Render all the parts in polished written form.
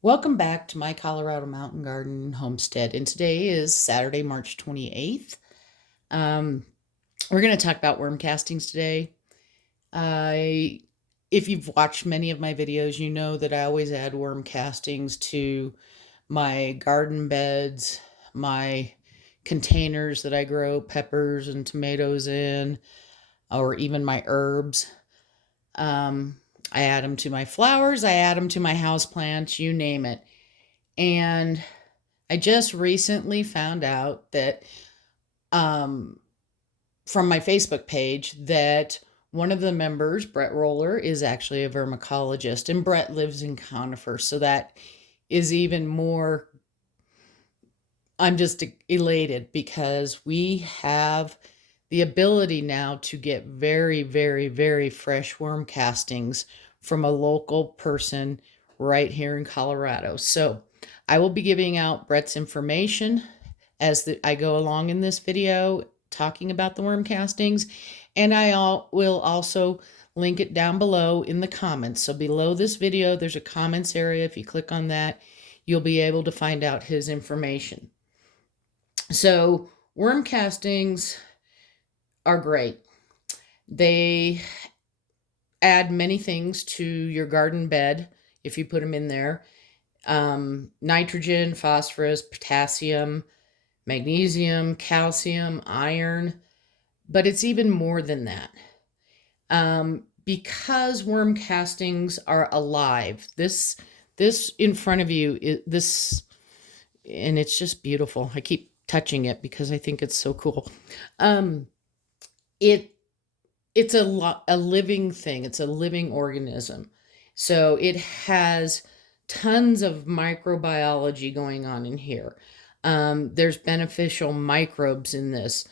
Welcome back to my Colorado Mountain Garden homestead. And today is Saturday, March 28th. Um, we're going to talk about worm castings today. I, if you've watched many of my videos, you know that I always add worm castings to my garden beds, my containers that I grow peppers and tomatoes in, or even my herbs. Um, I add them to my flowers, I add them to my house plants, you name it. And I just recently found out that um, from my Facebook page that one of the members, Bret Roller, is actually a vermicologist, and Bret lives in Conifer. So that is even more, I'm just elated because we have the ability now to get very, very, very fresh worm castings from a local person right here in Colorado. So I will be giving out Bret's information as I go along in this video talking about the worm castings, and will also link it down below in the comments. So below this video, there's a comments area. If you click on that, you'll be able to find out his information. So worm castings are great. They add many things to your garden bed if you put them in there. Nitrogen, phosphorus, potassium, magnesium, calcium, iron, but it's even more than that. Because worm castings are alive, this in front of you is this, and it's just beautiful. I keep touching it because I think it's so cool. Um, it it's a living thing. It's a living organism. So it has tons of microbiology going on in here. There's beneficial microbes in this.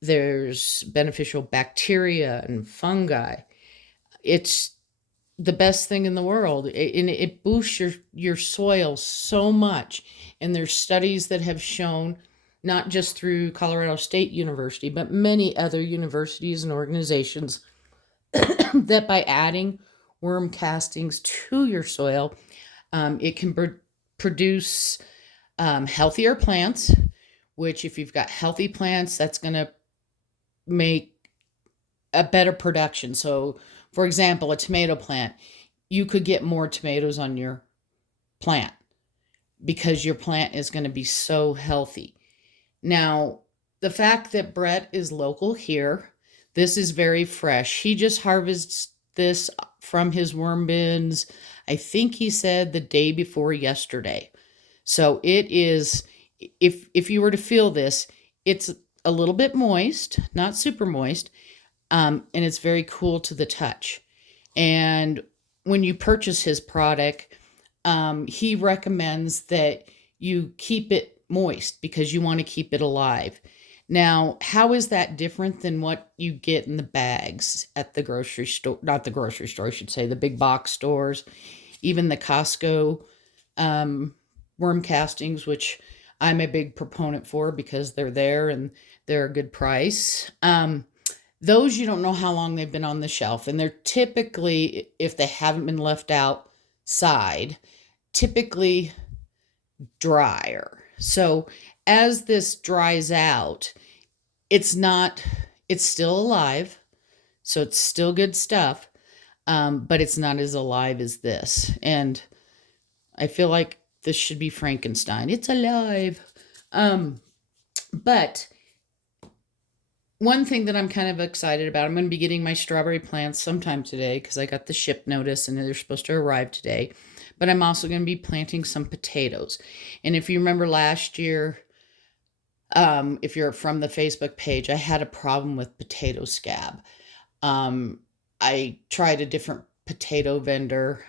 There's beneficial bacteria and fungi. It's the best thing in the world. It boosts your soil so much. And there's studies that have shown, not just through Colorado State University, but many other universities and organizations, that by adding worm castings to your soil, it can produce healthier plants, which if you've got healthy plants, that's going to make a better production. So, for example, a tomato plant, you could get more tomatoes on your plant because your plant is going to be so healthy. Now, the fact that Bret is local here, this is very fresh. He just harvests this from his worm bins. I think he said the day before yesterday. So it is, if you were to feel this, it's a little bit moist, not super moist, and it's very cool to the touch. And when you purchase his product, he recommends that you keep it moist because you want to keep it alive. Now, how is that different than what you get in the bags at the grocery store? Not the grocery store, I should say, the big box stores, even the Costco worm castings, which I'm a big proponent for because they're there and they're a good price. Those you don't know how long they've been on the shelf, and they're typically, if they haven't been left outside, typically drier. So as this dries out, it's still alive, so it's still good stuff, but it's not as alive as this. And I feel like this should be Frankenstein. It's alive. But one thing that I'm kind of excited about, I'm going to be getting my strawberry plants sometime today because I got the ship notice and they're supposed to arrive today. But I'm also going to be planting some potatoes. And if you remember last year, if you're from the Facebook page, I had a problem with potato scab. I tried a different potato vendor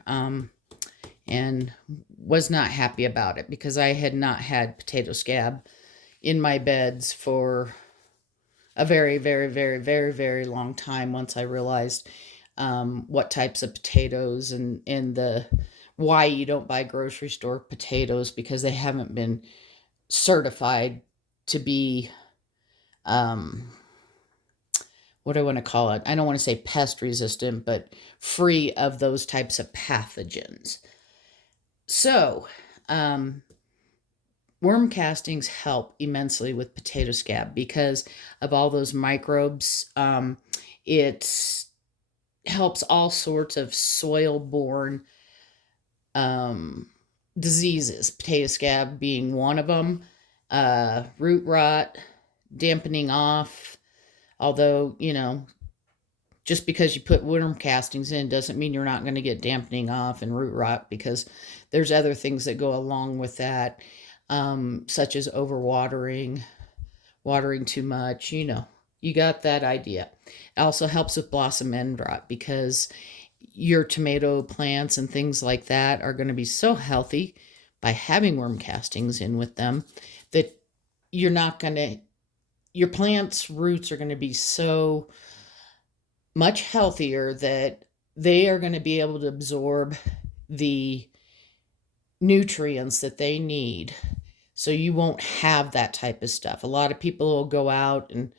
and was not happy about it because I had not had potato scab in my beds for a very, very, very, very, very long time once I realized what types of potatoes and the why you don't buy grocery store potatoes because they haven't been certified to be what do I want to call it? I don't want to say pest resistant, but free of those types of pathogens. So, um, worm castings help immensely with potato scab because of all those microbes. It helps all sorts of soil borne um, diseases, potato scab being one of them, root rot, dampening off. Although, just because you put worm castings in doesn't mean you're not going to get dampening off and root rot, because there's other things that go along with that, such as overwatering, watering too much. You got that idea. It also helps with blossom end rot because your tomato plants and things like that are going to be so healthy by having worm castings in with them that you're not going to, your plant's roots are going to be so much healthier that they are going to be able to absorb the nutrients that they need. So you won't have that type of stuff. A lot of people will go out and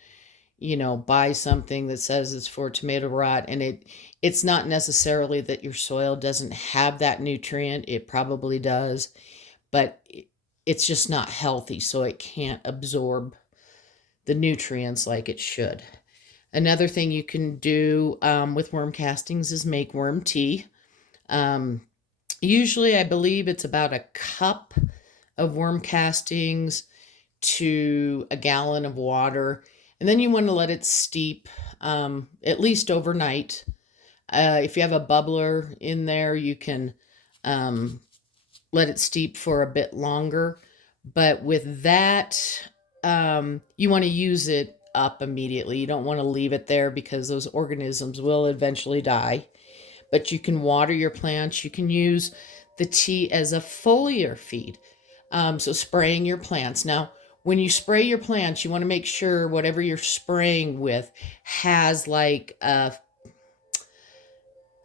buy something that says it's for tomato rot, and it's not necessarily that your soil doesn't have that nutrient. It probably does, but it's just not healthy, so it can't absorb the nutrients like it should. Another thing you can do with worm castings is make worm tea. Usually, I believe it's about a cup of worm castings to a gallon of water. And then you want to let it steep at least overnight. If you have a bubbler in there, you can let it steep for a bit longer. But with that, you want to use it up immediately. You don't want to leave it there because those organisms will eventually die. But you can water your plants. You can use the tea as a foliar feed. So spraying your plants. Now, when you spray your plants, you want to make sure whatever you're spraying with has like a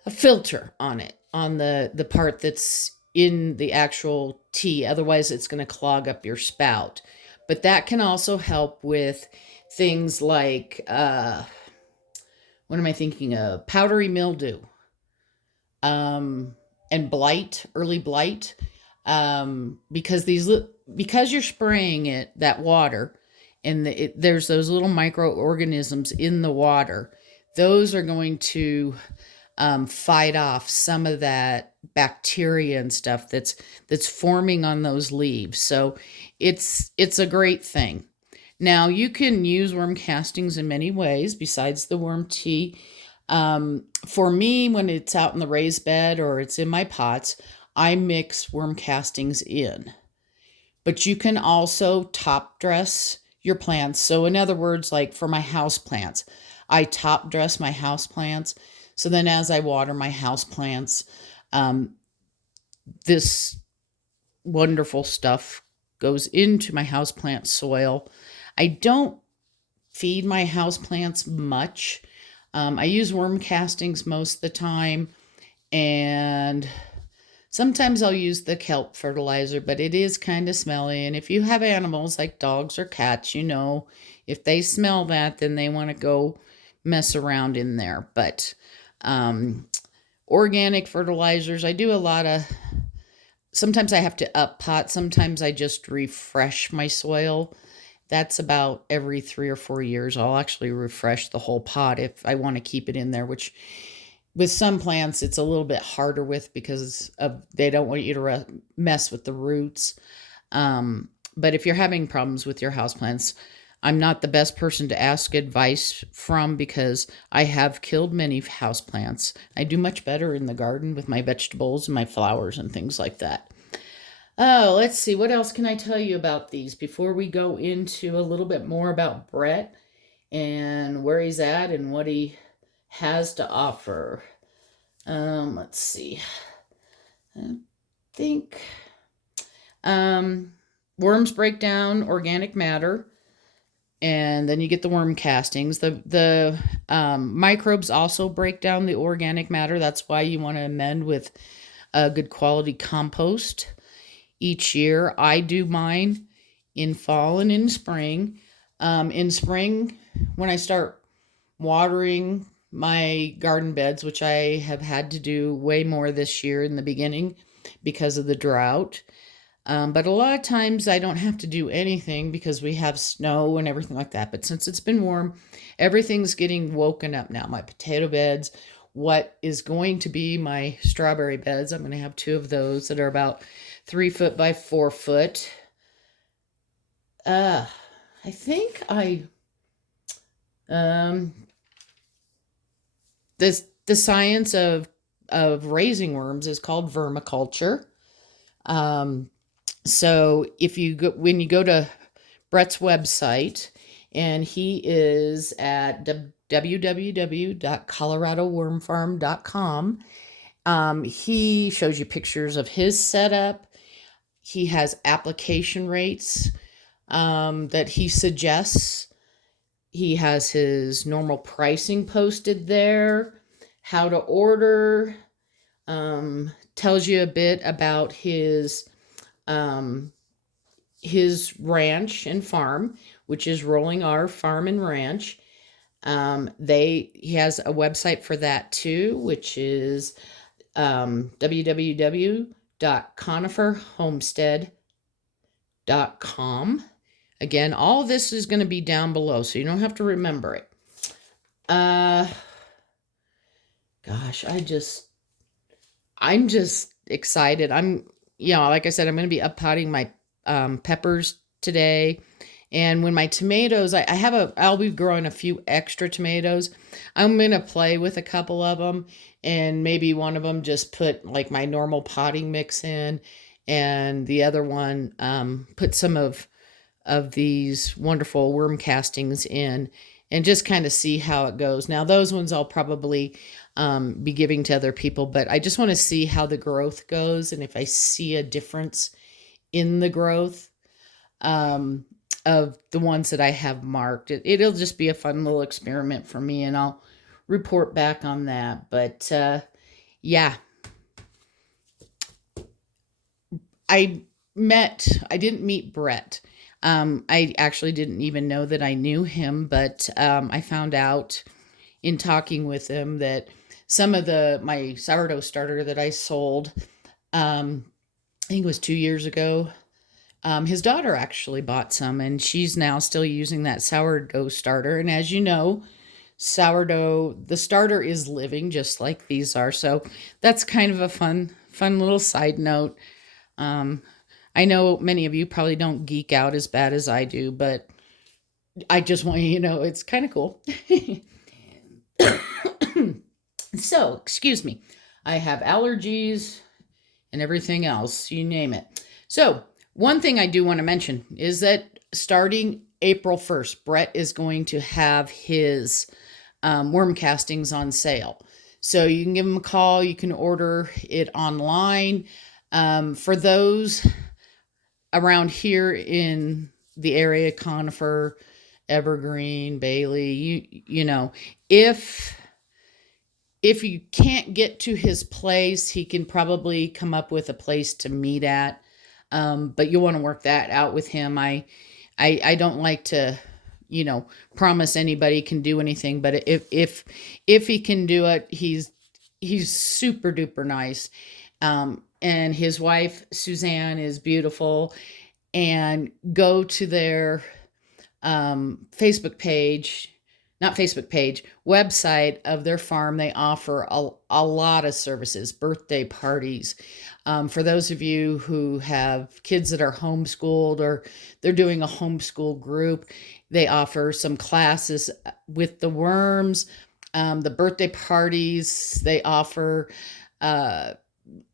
filter on it, on the part that's in the actual tea. Otherwise, it's going to clog up your spout. But that can also help with things like, what am I thinking of? Powdery mildew, and blight, early blight. Because because you're spraying that water, and there's those little microorganisms in the water. Those are going to fight off some of that bacteria and stuff that's forming on those leaves. So it's a great thing. Now, you can use worm castings in many ways besides the worm tea. For me, when it's out in the raised bed or it's in my pots, I mix worm castings in. But you can also top dress your plants. So in other words, like for my house plants, I top dress my house plants. So then as I water my house plants, this wonderful stuff goes into my houseplant soil. I don't feed my houseplants much. I use worm castings most of the time, and sometimes I'll use the kelp fertilizer, but it is kind of smelly. And if you have animals like dogs or cats, if they smell that, then they want to go mess around in there. But organic fertilizers, I do a lot of. Sometimes I have to up pot. Sometimes I just refresh my soil. That's about every 3 or 4 years. I'll actually refresh the whole pot if I want to keep it in there, which with some plants it's a little bit harder with because they don't want you to mess with the roots. But if you're having problems with your houseplants, I'm not the best person to ask advice from because I have killed many houseplants. I do much better in the garden with my vegetables and my flowers and things like that. Oh, let's see. What else can I tell you about these before we go into a little bit more about Bret and where he's at and what he has to offer? Let's see. I think worms break down organic matter, and then you get the worm castings. The microbes also break down the organic matter. That's why you want to amend with a good quality compost each year. I do mine in fall and in spring. In spring, when I start watering my garden beds, which I have had to do way more this year in the beginning, because of the drought. But a lot of times I don't have to do anything because we have snow and everything like that. But since it's been warm, everything's getting woken up now. My potato beds, what is going to be my strawberry beds, I'm going to have two of those that are about 3 foot by 4 foot. I think um, the science of raising worms is called vermiculture. Um, so if you go when you go to Bret's website, and he is at www.coloradowormfarm.com. He shows you pictures of his setup. He has application rates that he suggests. He has his normal pricing posted there, how to order, tells you a bit about um, his ranch and farm, which is Rolling R Farm and Ranch. He has a website for that too, which is www.coniferhomestead.com. Again, all of this is going to be down below, so you don't have to remember it. Gosh, I'm just excited. Like I said, I'm going to be uppotting my peppers today. And when my tomatoes, I'll be growing a few extra tomatoes. I'm going to play with a couple of them, and maybe one of them just put like my normal potting mix in, and the other one put some of these wonderful worm castings in, and just kind of see how it goes. Now, those ones I'll probably be giving to other people, but I just want to see how the growth goes, and if I see a difference in the growth of the ones that I have marked. It'll just be a fun little experiment for me, and I'll report back on that. But yeah, I didn't meet Bret. I actually didn't even know that I knew him, but I found out in talking with him that some of my sourdough starter that I sold, I think it was 2 years ago, his daughter actually bought some, and she's now still using that sourdough starter. And as you know, the starter is living just like these are. So that's kind of a fun little side note. I know many of you probably don't geek out as bad as I do, but I just want you to know it's kind of cool. So, excuse me. I have allergies and everything else, you name it. So, one thing I do want to mention is that starting April 1st, Bret is going to have his worm castings on sale. So you can give him a call. You can order it online. For those around here in the area, Conifer, Evergreen, Bailey, if you can't get to his place, he can probably come up with a place to meet at. But you'll want to work that out with him. I don't like to, promise anybody can do anything, but if he can do it, he's super duper nice. And his wife, Suzanne, is beautiful. And go to their website of their farm. They offer a lot of services, birthday parties. For those of you who have kids that are homeschooled or they're doing a homeschool group, they offer some classes with the worms. The birthday parties, they offer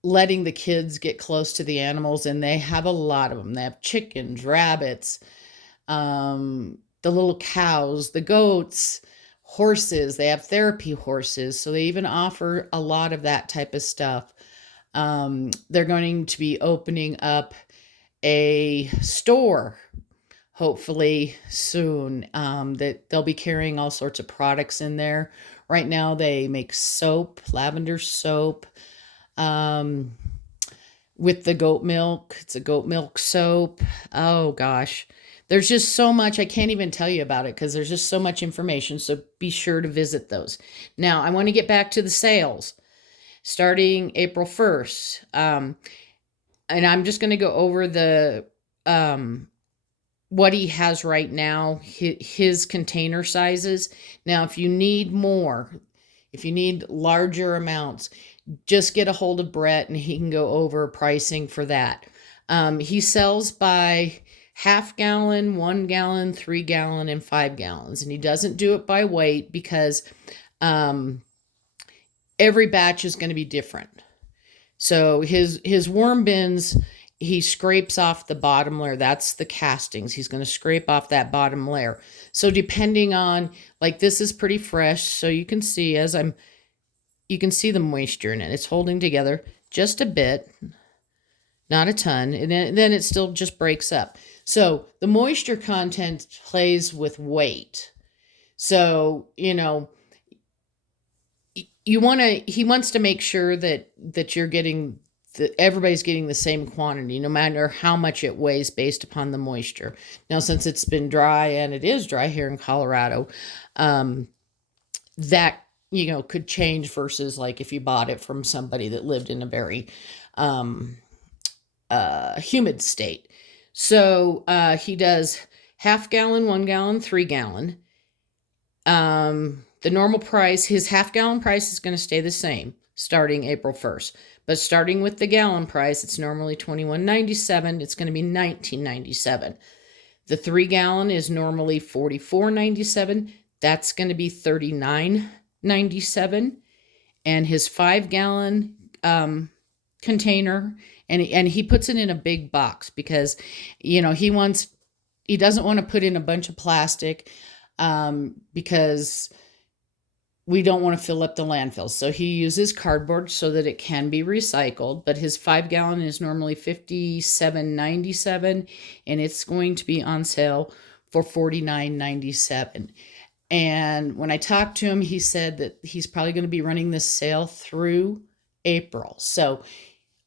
letting the kids get close to the animals, and they have a lot of them. They have chickens, rabbits, the little cows, the goats, horses. They have therapy horses. So they even offer a lot of that type of stuff. They're going to be opening up a store, hopefully soon, that they'll be carrying all sorts of products in there. Right now they make soap, lavender soap, with the goat milk. It's a goat milk soap. Oh gosh. There's just so much. I can't even tell you about it because there's just so much information. So be sure to visit those. Now, I want to get back to the sales. starting April 1st. And I'm just going to go over the what he has right now, his container sizes. Now, if you need more, if you need larger amounts, just get a hold of Bret and he can go over pricing for that. He sells by half gallon, 1 gallon, 3 gallon, and 5 gallons. And he doesn't do it by weight because every batch is going to be different. So his worm bins, he scrapes off the bottom layer. That's the castings. He's going to scrape off that bottom layer. So depending on, like, this is pretty fresh. So you can see you can see the moisture in it. It's holding together just a bit, not a ton. And then it still just breaks up. So the moisture content plays with weight. So, he wants to make sure that you're getting everybody's getting the same quantity, no matter how much it weighs based upon the moisture. Now, since it's been dry, and it is dry here in Colorado, that, could change versus like if you bought it from somebody that lived in a very humid state. So he does half gallon, 1 gallon, 3 gallon. The normal price, his half gallon price is going to stay the same starting April 1st. But starting with the gallon price, it's normally $21.97. It's going to be $19.97. The 3 gallon is normally $44.97. That's going to be $39.97. And his 5 gallon container, and he puts it in a big box because, he doesn't want to put in a bunch of plastic because we don't want to fill up the landfills. So he uses cardboard so that it can be recycled. But his 5 gallon is normally $57.97, and it's going to be on sale for $49.97. And when I talked to him, he said that he's probably going to be running this sale through April. So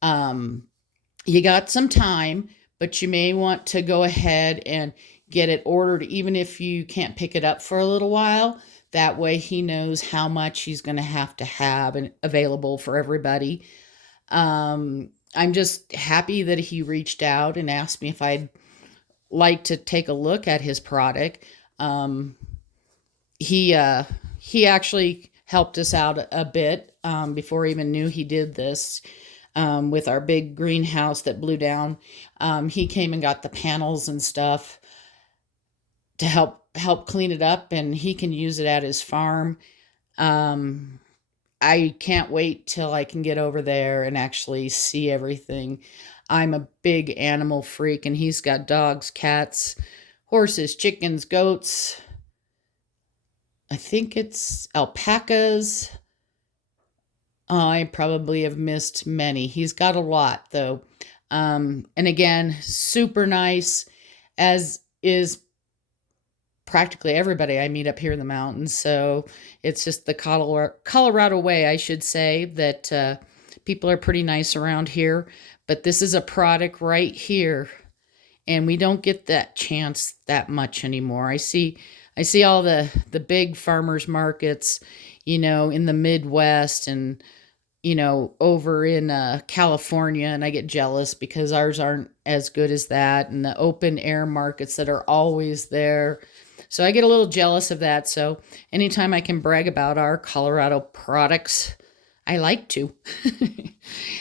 you got some time, but you may want to go ahead and get it ordered, even if you can't pick it up for a little while. That way he knows how much he's going to have and available for everybody. I'm just happy that he reached out and asked me if I'd like to take a look at his product. He actually helped us out a bit before I even knew he did this with our big greenhouse that blew down. He came and got the panels and stuff to help clean it up, and he can use it at his farm. I can't wait till I can get over there and actually see everything. I'm a big animal freak, and he's got dogs, cats, horses, chickens, goats. I think it's alpacas. I probably have missed many. He's got a lot, though. And again, super nice, as is practically everybody I meet up here in the mountains. So it's just the Colorado way, I should say, that people are pretty nice around here. But this is a product right here, and we don't get that chance that much anymore. I see all the big farmers markets, in the Midwest and, over in California, and I get jealous because ours aren't as good as that, and the open air markets that are always there. So I get a little jealous of that. So anytime I can brag about our Colorado products, I like to.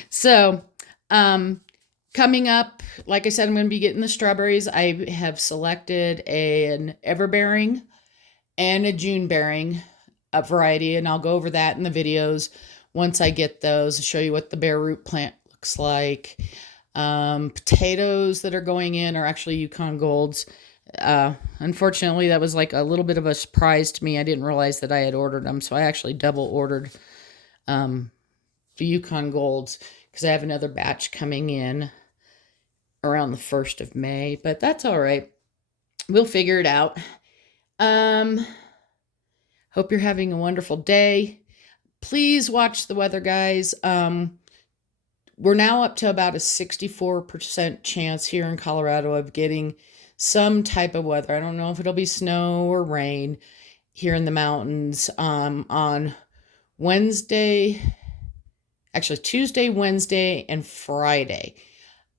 So coming up, like I said, I'm going to be getting the strawberries. I have selected an everbearing and a June-bearing variety, and I'll go over that in the videos once I get those, show you what the bare root plant looks like. Potatoes that are going in are actually Yukon Golds. Unfortunately, that was like a little bit of a surprise to me. I didn't realize that I had ordered them, so I actually double ordered the Yukon Golds because I have another batch coming in around the 1st of May, but that's all right. We'll figure it out. Hope you're having a wonderful day. Please watch the weather, guys. We're now up to about a 64% chance here in Colorado of getting some type of weather. I don't know if it'll be snow or rain here in the mountains on Wednesday actually Tuesday, Wednesday, and Friday.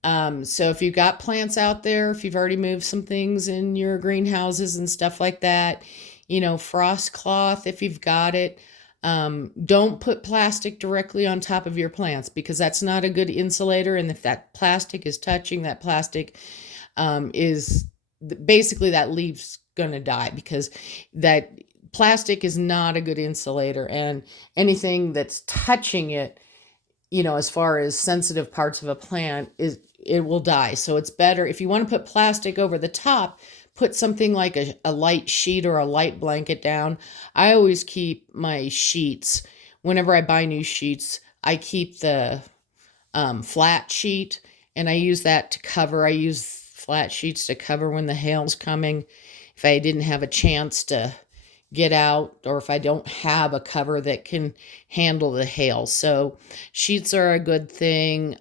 So if you've got plants out there, if you've already moved some things in your greenhouses and stuff like that, frost cloth if you've got it. Don't put plastic directly on top of your plants because that's not a good insulator. And if that plastic is touching, that plastic is basically that leaf's gonna die because that plastic is not a good insulator, and anything that's touching it, as far as sensitive parts of a plant, it will die. So it's better if you want to put plastic over the top, put something like a light sheet or a light blanket down. I always keep my sheets, whenever I buy new sheets, I keep the flat sheet, and I use that to cover. I use flat sheets to cover when the hail's coming. If I didn't have a chance to get out, or if I don't have a cover that can handle the hail. So sheets are a good thing.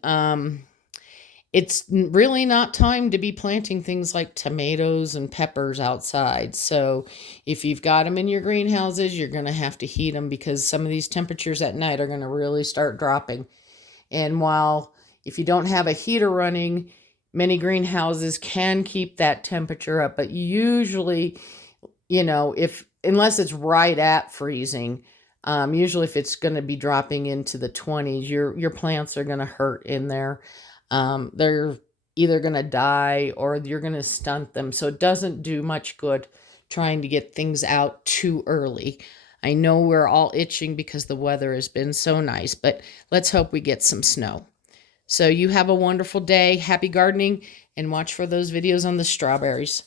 It's really not time to be planting things like tomatoes and peppers outside. So if you've got them in your greenhouses, you're going to have to heat them because some of these temperatures at night are going to really start dropping. And while if you don't have a heater running, many greenhouses can keep that temperature up, but usually, unless it's right at freezing, usually if it's going to be dropping into the 20s, your plants are going to hurt in there. They're either going to die or you're going to stunt them. So it doesn't do much good trying to get things out too early. I know we're all itching because the weather has been so nice, but let's hope we get some snow. So you have a wonderful day. Happy gardening, and watch for those videos on the strawberries.